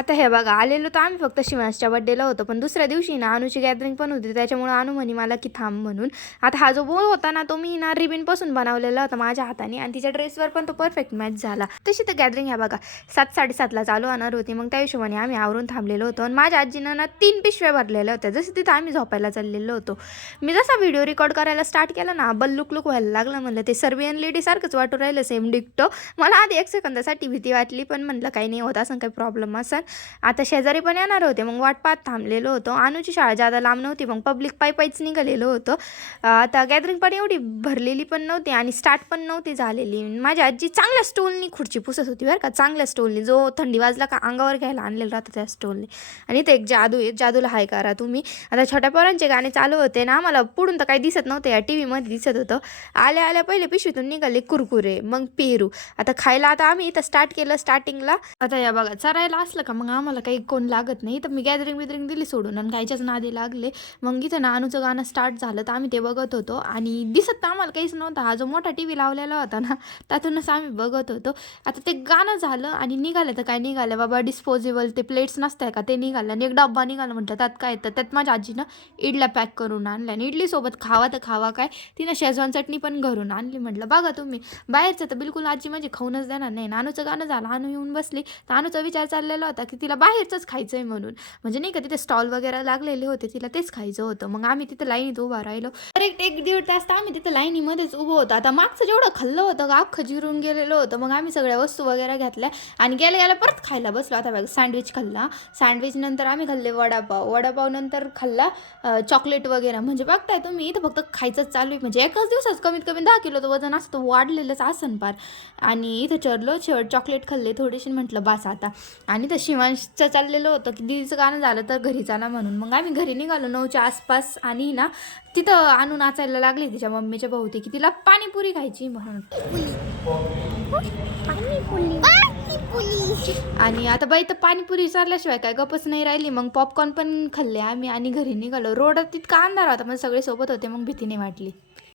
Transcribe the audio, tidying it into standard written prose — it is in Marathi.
आता हे बघा, आलेलो तर आम्ही फक्त शिवांशच्या बड्डेला होतो, पण दुसऱ्या दिवशी ना अनुची गॅदरिंग पण होती. त्याच्यामुळे अनु म्हणे मला की थांब म्हणून. आता हा जो बोल होता ना, तो मी ना रिबिनपासून बनवलेला होता माझ्या हाताने आणि तिच्या ड्रेसवर पण तो परफेक्ट मॅच झाला. तशी तर गॅदरिंग ह्या बघा 7:30-7ला चालू होणार होती. मग त्या हिशोबाने आम्ही आवरून थांबलेलो होतो आणि माझ्या आजीनं ना 3 पिशव्या भरलेल्या होत्या. जसं तिथं आम्ही झोपायला चाललेलो होतो. मी जसा व्हिडिओ रेकॉर्ड करायला स्टार्ट केला ना, बल्लुक लुक व्हायला लागला. म्हणलं ते सर्बियन लेडीसारखंच वाटू राहिलं, सेम डिक्टो. मला आधी 1 सेकंदासाठी भीती वाटली, पण म्हणलं काही नाही होत असं काही प्रॉब्लेम असेल. आता शेजारी पण येणार होते, मग वाट पाहत थांबलेलो होतो. अनुची शाळा ज्यादा लांब नव्हती, मग पब्लिक पायीच निघालेलो होतो. आता गॅदरिंग पण एवढी भरलेली पण नव्हती आणि स्टार्ट पण नव्हती झालेली. माझी आजी चांगल्या स्टोलनी खुर्ची पुसत होती बरं का, चांगल्या स्टोलनी, जो थंडी वाजला का अंगावर घ्यायला आणलेलं राहतं त्या स्टोलनी. आणि ते एक जादू आहे, जादूला हाय करा तुम्ही. आता छोट्या पोरांचे गाणे चालू होते ना, मला पुढून तर काही दिसत नव्हतं, या TV मध्ये दिसत होतं. आल्या आल्या पहिले पिशवीतून निघाले कुरकुरे, मग पेरू. आता खायला आता आम्ही इथं स्टार्ट केलं स्टार्टिंगला. आता या बघा, चरायला असलं का मग आम्हाला काही कोण लागत नाही, तर मी गॅदरिंग दिली सोडून आणि गायच्याच नादी लागले. मग इथं ना अनुचं गाणं स्टार्ट झालं, तर आम्ही ते बघत होतो आणि दिसत तर आम्हाला काहीच नव्हतं. हा जो मोठा TV लावलेला होता ना, त्यातूनच आम्ही बघत होतो. आता ते गाणं झालं आणि निघालं तर काय निघालं बाबा, डिस्पोजेबल ते प्लेट्स नसतं का, ते निघालं आणि एक डब्बा निघाला. म्हटलं त्यात काय येतं, त्यात माझ्या आजीनं इडल्या पॅक करून आणल्या आणि इडलीसोबत खावा तर खावा काय, तिनं शेजवान चटणी पण घरून आणली. म्हटलं बघा तुम्ही, बाहेरचं तर बिलकुल आजी माझी खाऊनच देणार नाही. अनुचं गाणं झालं, अनु येऊन बसली, तर अनुचा विचार चाललेला होता की तिला बाहेरचंच खायचं आहे म्हणून. म्हणजे नाही का तिथे स्टॉल वगैरे लागलेले होते, तिला तेच खायचं होतं. मग आम्ही तिथं लाईनीत उभा राहिलो. तर 1-1.5 तास तर आम्ही तिथं लाईनीमध्येच उभं होतो. आता मागचं जेवढं खाल्लं होतं का अख्खं जिरून गेलेलं होतं. मग आम्ही सगळ्या वस्तू वगैरे घेतल्या आणि गेल्या परत खायला बसलो. आता बघ, सँडविच खाल्ला, सँडविच नंतर आम्ही खाल्ले वडापाव नंतर खाल्ला चॉकलेट वगैरे. म्हणजे बघताय तुम्ही, इथं फक्त खायचंच चालू आहे. म्हणजे एकाच दिवसात कमीत कमी 10 किलोचं वजन असतं, वाढलेलंच आसन पार. आणि इथं चरलो, चॉकलेट खाल्ले थोडीशी, म्हटलं बस आता. आणि तर शिवांशचं चाललेलं होतं की दीदीचं गाणं झालं तर घरी चला म्हणून. मग आम्ही घरी निघालो 9च्या आसपास आणि ना तिथं अनु नाचायला लागली तिच्या मम्मीच्या भावती की तिला पाणीपुरी खायची म्हणून. आणि आता बाई तर पाणीपुरी चालल्याशिवाय काय गपच नाही राहिली. मग पॉपकॉर्न पण खाल्ले आम्ही आणि घरी निघालो. रोडात तितका अंधार होता, मग सगळे सोबत होते, मग भीती नाही वाटली.